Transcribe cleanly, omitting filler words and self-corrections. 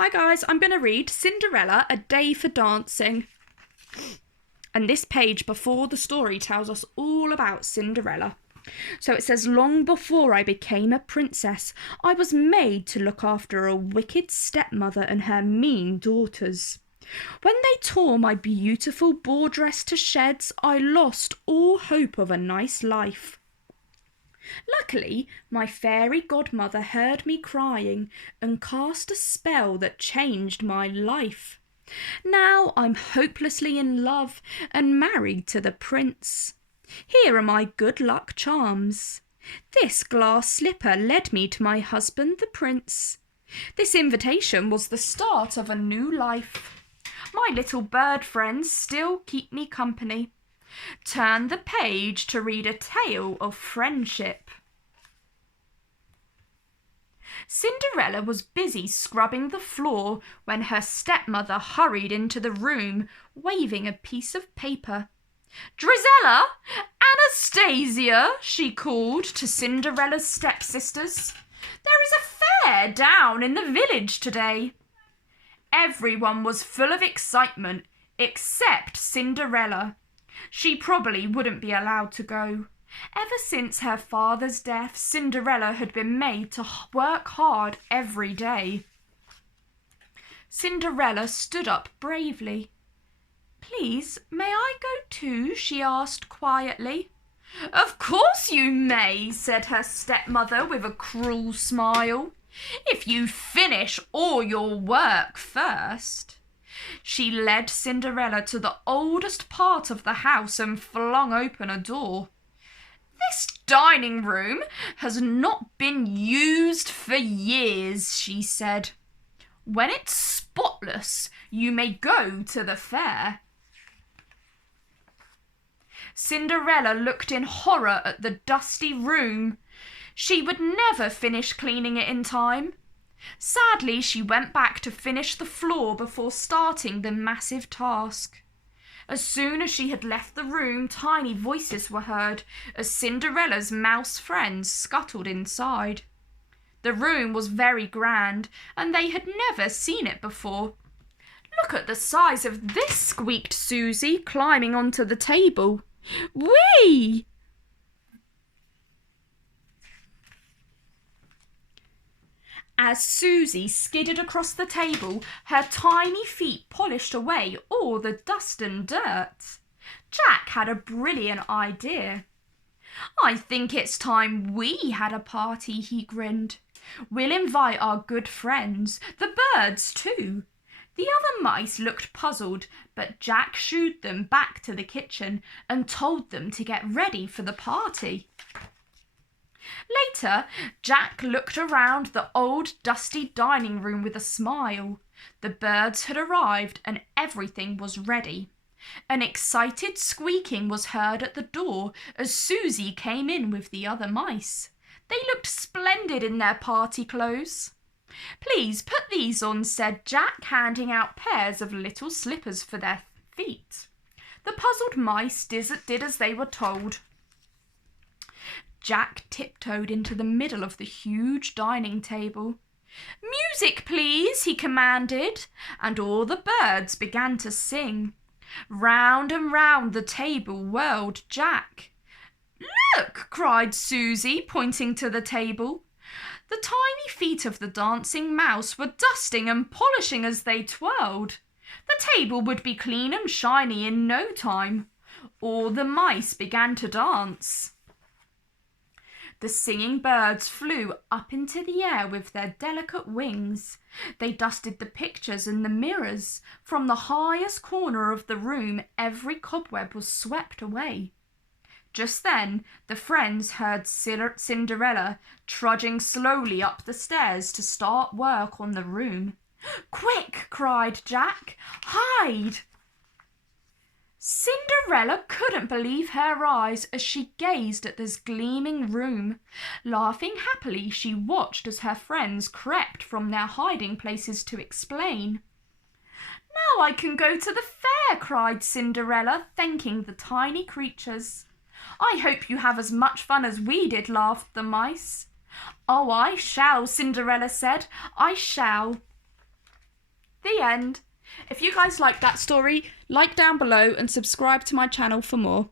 Hi guys, I'm going to read Cinderella, A Day for Dancing. And this page before the story tells us all about Cinderella. So it says, long before I became a princess, I was made to look after a wicked stepmother and her mean daughters. When they tore my beautiful ball dress to shreds, I lost all hope of a nice life. Luckily, my fairy godmother heard me crying and cast a spell that changed my life. Now I'm hopelessly in love and married to the prince. Here are my good luck charms. This glass slipper led me to my husband the prince. This invitation was the start of a new life. My little bird friends still keep me company. Turn the page to read a tale of friendship. Cinderella was busy scrubbing the floor when her stepmother hurried into the room, waving a piece of paper. "Drizella! Anastasia!" she called to Cinderella's stepsisters. "There is a fair down in the village today." Everyone was full of excitement except Cinderella. She probably wouldn't be allowed to go. Ever since her father's death, Cinderella had been made to work hard every day. Cinderella stood up bravely. "Please, may I go too?" she asked quietly. "Of course you may," said her stepmother with a cruel smile, "if you finish all your work first." She led Cinderella to the oldest part of the house and flung open a door. "This dining room has not been used for years," she said. "When it's spotless, you may go to the fair." Cinderella looked in horror at the dusty room. She would never finish cleaning it in time. Sadly, she went back to finish the floor before starting the massive task. As soon as she had left the room, tiny voices were heard as Cinderella's mouse friends scuttled inside. The room was very grand, and they had never seen it before. "Look at the size of this," squeaked Susie, climbing onto the table. "Whee!" As Susie skidded across the table, her tiny feet polished away all the dust and dirt. Jack had a brilliant idea. "I think it's time we had a party," he grinned. "We'll invite our good friends, the birds too." The other mice looked puzzled, but Jack shooed them back to the kitchen and told them to get ready for the party. Later, Jack looked around the old dusty dining room with a smile. The birds had arrived and everything was ready. An excited squeaking was heard at the door as Susie came in with the other mice. They looked splendid in their party clothes. "Please put these on," said Jack, handing out pairs of little slippers for their feet. The puzzled mice did as they were told. Jack tiptoed into the middle of the huge dining table. "Music, please," he commanded, and all the birds began to sing. Round and round the table whirled Jack. "Look!" cried Susie, pointing to the table. The tiny feet of the dancing mouse were dusting and polishing as they twirled. The table would be clean and shiny in no time. All the mice began to dance. The singing birds flew up into the air with their delicate wings. They dusted the pictures and the mirrors. From the highest corner of the room, every cobweb was swept away. Just then, the friends heard Cinderella trudging slowly up the stairs to start work on the room. "Quick!" cried Jack. "Hide!" Cinderella couldn't believe her eyes as she gazed at this gleaming room. Laughing happily, she watched as her friends crept from their hiding places to explain. "Now I can go to the fair," cried Cinderella, thanking the tiny creatures. "I hope you have as much fun as we did," laughed the mice. "Oh, I shall," Cinderella said. "I shall." The end. If you guys like that story, like down below and subscribe to my channel for more.